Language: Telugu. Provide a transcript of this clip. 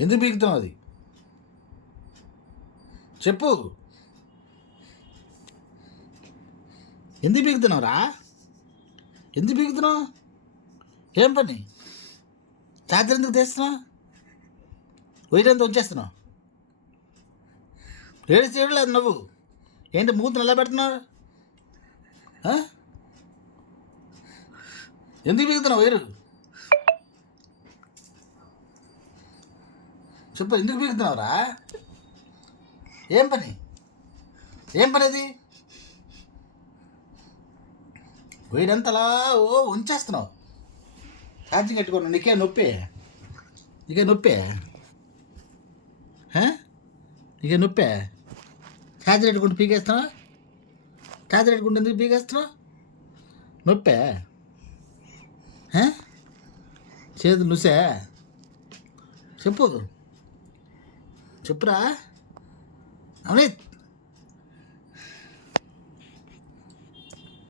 ఎందుకు పీకుతున్నావు అది చెప్పు. ఎందుకు పీకుతున్నావురా? ఎందుకు పీకుతున్నావు? ఏం పని? ఛార్జర్ ఎందుకు తెస్తున్నావు? వైరంతా వచ్చేస్తున్నావు. ఏడు చేయలేదు నువ్వు. ఏంటి మూతను ఎలా పెడుతున్నావు? ఎందుకు పీకుతున్నావు వైరు? చెప్పు, ఎందుకు పీకుతున్నావురా? ఏం పని? ఏం పని అది? వైరంతలా ఉంచేస్తున్నావు. ఛార్జింగ్ పెట్టుకోను. నీకే నొప్పి? నీకే నొప్పి? నీకే నొప్పి? ఛార్జర్ పెట్టుకుంటూ పీకేస్తున్నావు. ఛార్జర్ పెట్టుకుంటూ ఎందుకు పీకేస్తున్నావు? నొప్పి? చేతులు నుసే? చెప్పురా అమిత్.